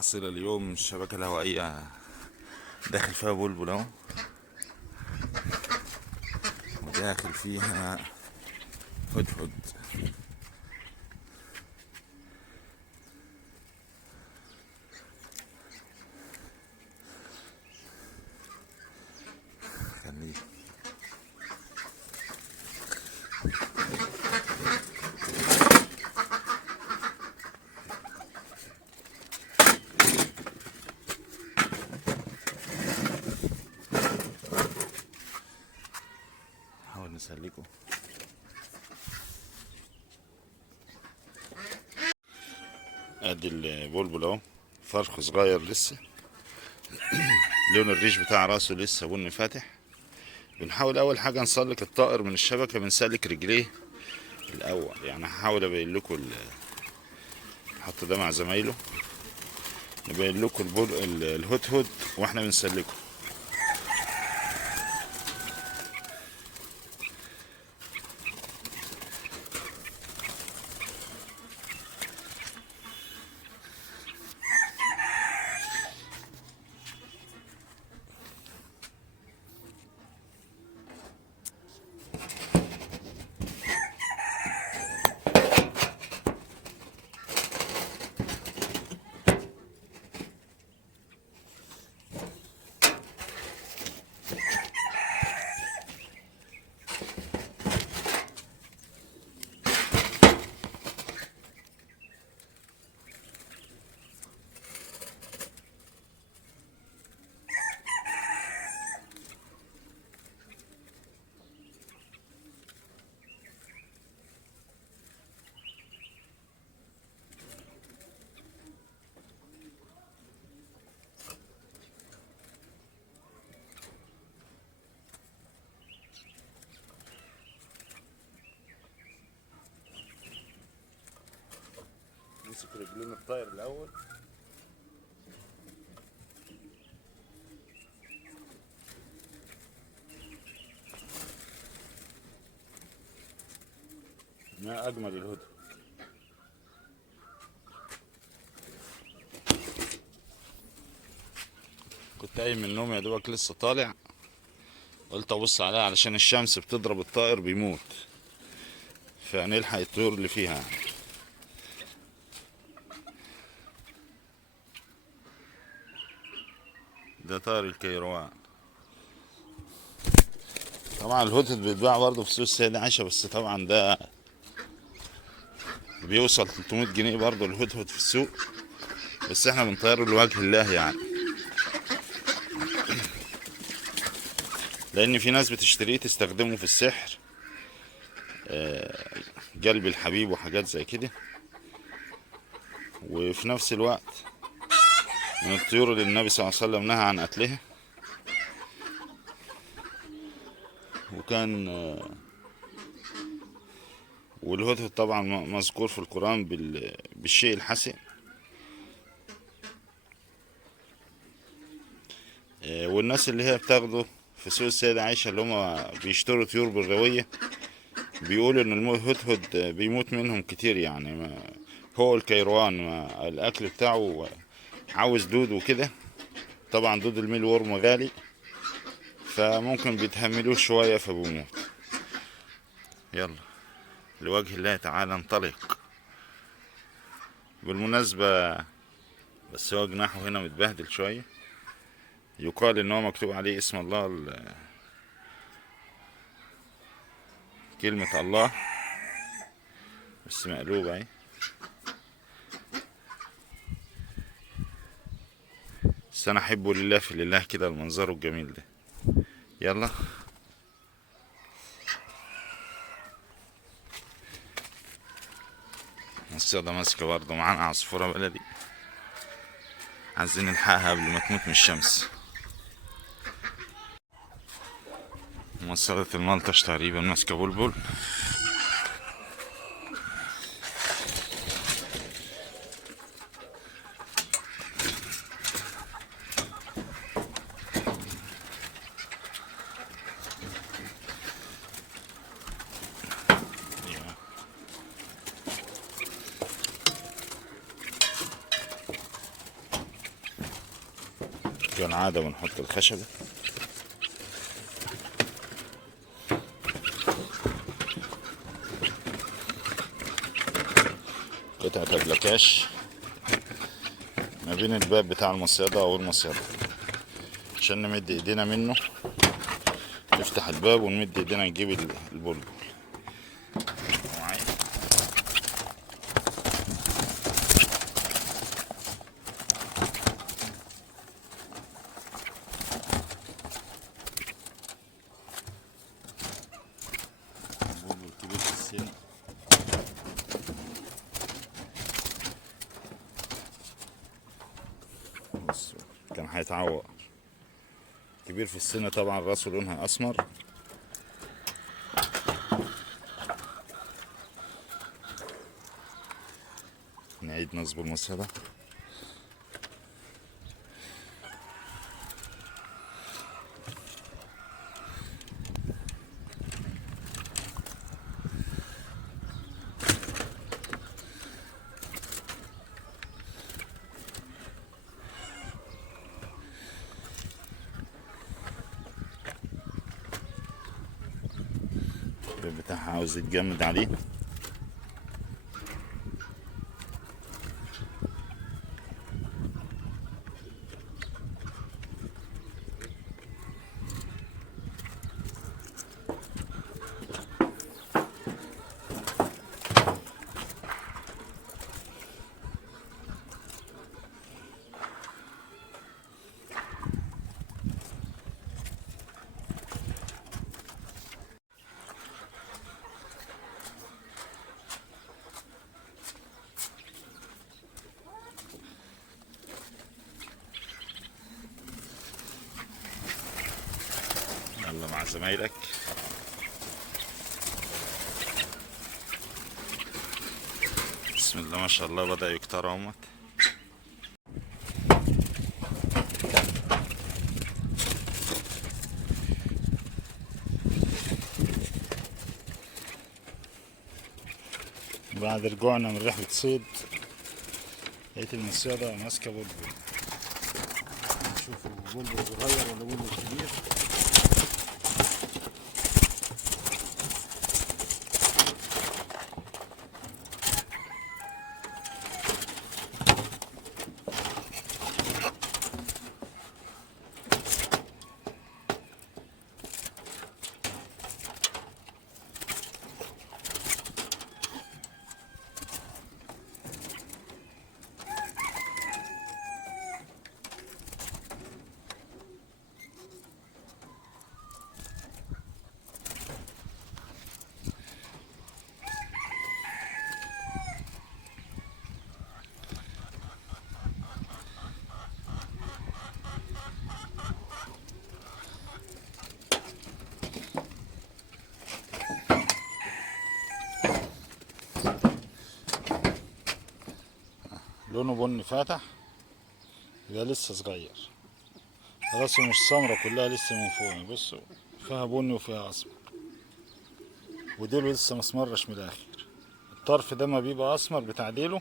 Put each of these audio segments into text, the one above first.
حصيلة اليوم الشبكة الهوائية داخل فيها بلبل اهو، وداخل فيها هدهد. خليه نحاول نسلكه. ادي البلبل اهو، فرخ صغير لسه. لون الريش بتاع راسه لسه بني فاتح. بنحاول اول حاجه نسلك الطائر من الشبكه، بنسلك رجليه الاول. يعني هحاول ابين لكم نحط ده مع زمايله، نبين لكم الهدهد واحنا بنسلكه. نمسك رجلين الطائر الاول. ما اجمل الهدهد. كنت قايم من النوم يا دوبك لسه طالع، قلت ابص عليها علشان الشمس بتضرب الطائر بيموت، فنلحق الطيور اللي فيها يعني. ده طائر الكيروان. طبعا الهدهد بيتباع برضه في سوق السيدة عائشة، بس طبعا ده بيوصل 300 جنيه برضه الهدهد في السوق، بس احنا بنطيره لوجه الله يعني، لان في ناس بتشتريه تستخدمه في السحر، قلب الحبيب وحاجات زي كده. وفي نفس الوقت من الطيور اللي النبي صلى الله عليه وسلم نهى عن قتلها، وكان والهدهد طبعا مذكور في القرآن بالشيء الحسن. والناس اللي هي بتاخده في سوق السيدة عائشة اللي هما بيشتروا طيور بالروية، بيقولوا ان الهدهد بيموت منهم كتير يعني. هو الكيروان الاكل بتاعه عاوز دود وكده، طبعا دود الميل ورم غالي، فممكن بيتهملوه شوية فبيموت. يلا لوجه الله تعالى انطلق. بالمناسبة بس هو جناحه هنا متبهدل شوية، يقال ان هو مكتوب عليه اسم الله، كلمة الله، بس مقلوبة اهي. بس انا احبه لله في لله كده، المنظر الجميل ده. يلا الصيادة ماسكة برضه، معانا عصفورة بلدي عايزين نلحقها قبل ما تموت من الشمس. موصلة الملطش تقريبا ماسكة بلبل. كالعادة بنحط الخشبة. قطعة البلاكاش ما بين الباب بتاع المصيدة والمصيدة عشان نمد ايدينا منه، نفتح الباب ونمد ايدينا نجيب البلبل. البلبل كبير في السن، بص كان هيتعوق. كبير في السن طبعا، راسه لونها اسمر. نعيد نصب المصيدة. الباب بتاعها عاوز يتجمد عليه. يلا مع زمايلك. بسم الله ما شاء الله، بدأ يكتر اهوت. بعد رجوعنا من رحلة صيد لقيت المصيدة ماسكة بلبل. نشوفوا بلبل صغير ولا بلبل كبير. لونه بني فاتح، ده لسه صغير، راسه مش سمرة كلها لسه من فوق. بصوا فيها بني وفيها اسمر، وديله لسه مسمرش من الاخر. الطرف ده ما بيبقى اسمر بتاع ديله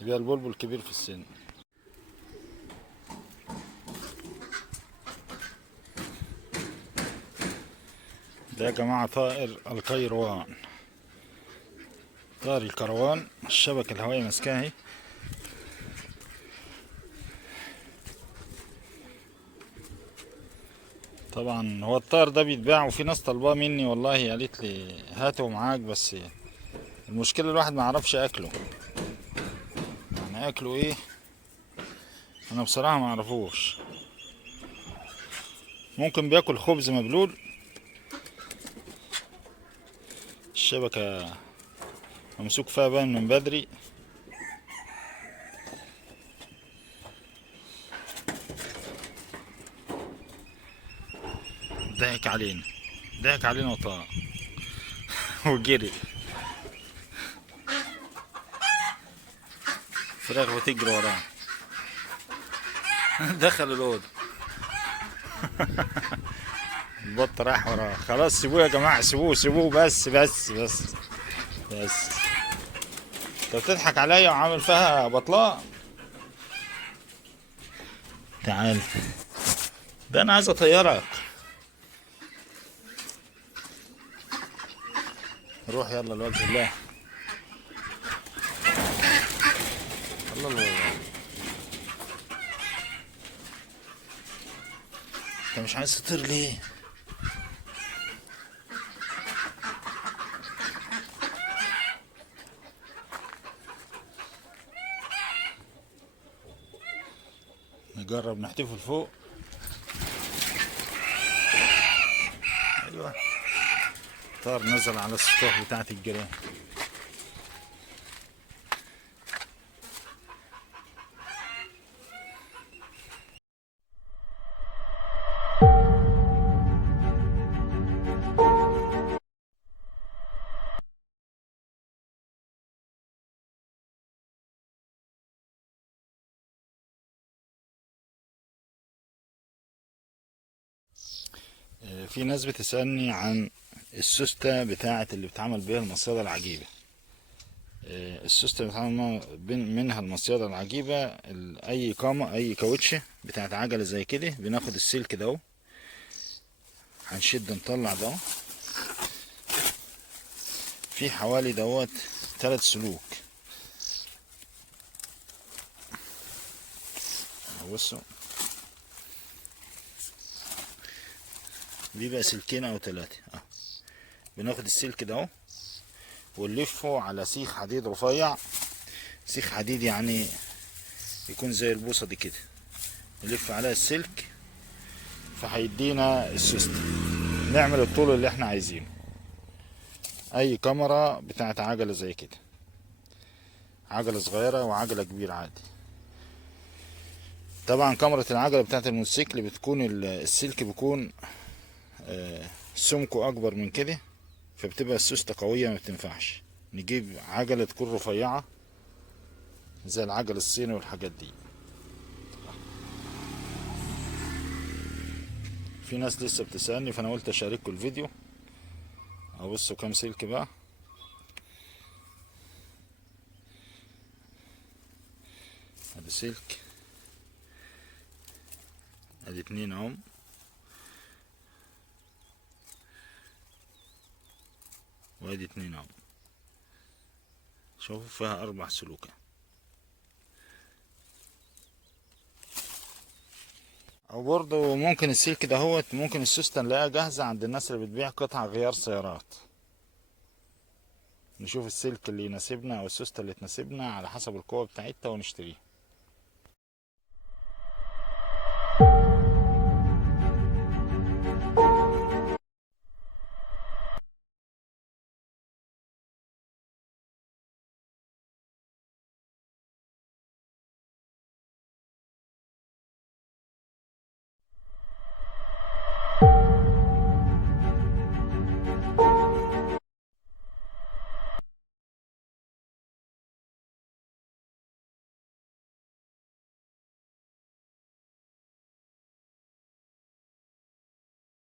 يبقى البلبل كبير في السن. ده يا جماعة طائر الكيروان، طائر الكروان. الشبكة الهوائية ماسكاها اهي. طبعا هو الطائر ده بيتباع، وفي ناس طلباه مني والله، قالت لي هاته معاك، بس المشكلة الواحد ما يعرفش اكله. يعني اكله ايه انا بصراحة ما اعرفوش. ممكن بياكل خبز مبلول. الشبكة ممسوك فيها باين من بدري. ضحك علينا، ضحك علينا وطار وجري. فراخ بتجري وراه دخل الأوضة. البط راح وراه. خلاص سيبوه يا جماعة، سيبوه سيبوه، بس بس بس بس. انت بتضحك عليا وعامل فيها بطلاء. تعال، ده انا عايز اطيرك. روح يلا لوجه الله. الله الله الله. انت مش عايز تطير ليه؟ نجرب نحتفل فوق. ايوه، طار نزل على السطوح بتاعت الجيران. في ناس بتسألني عن السوستة بتاعة اللي بتعمل بيها المصيدة العجيبة. السوستة بتعمل منها المصيدة العجيبة. أي كاوتشة بتاعت عجلة زي كده، بناخد السلك ده، هنشد نطلع ده. في حوالي 3 سلوك. بصوا، بيبقى سلكين أو 3. بناخد السلك ده ونلفه على سيخ حديد رفيع. سيخ حديد يعني يكون زي البوصة دي كده، نلف عليها السلك فهيدينا السوستة. نعمل الطول اللي احنا عايزينه. اي كاميرا بتاعت عجلة زي كده، عجلة صغيرة وعجلة كبيرة عادي. طبعا كاميرا العجلة بتاعت الموتوسيكل بتكون السلك بيكون سمكه اكبر من كده، فبتبقى السوستة قوية ما بتنفعش. نجيب عجلة تكون رفيعة زي العجل الصيني والحاجات دي. في ناس لسه بتسألني فانا قلت اشارككم الفيديو. ابصوا كام سلك بقى. ادي سلك، ادي 2 اهم، وادي 2 اهم. شوفوا فيها 4 سلوكة. او برضه ممكن السلك ده ممكن السوستة نلاقيها جاهزة عند الناس اللي بتبيع قطع غيار سيارات. نشوف السلك اللي يناسبنا او السوستة اللي تناسبنا على حسب القوة بتاعتها ونشتريها.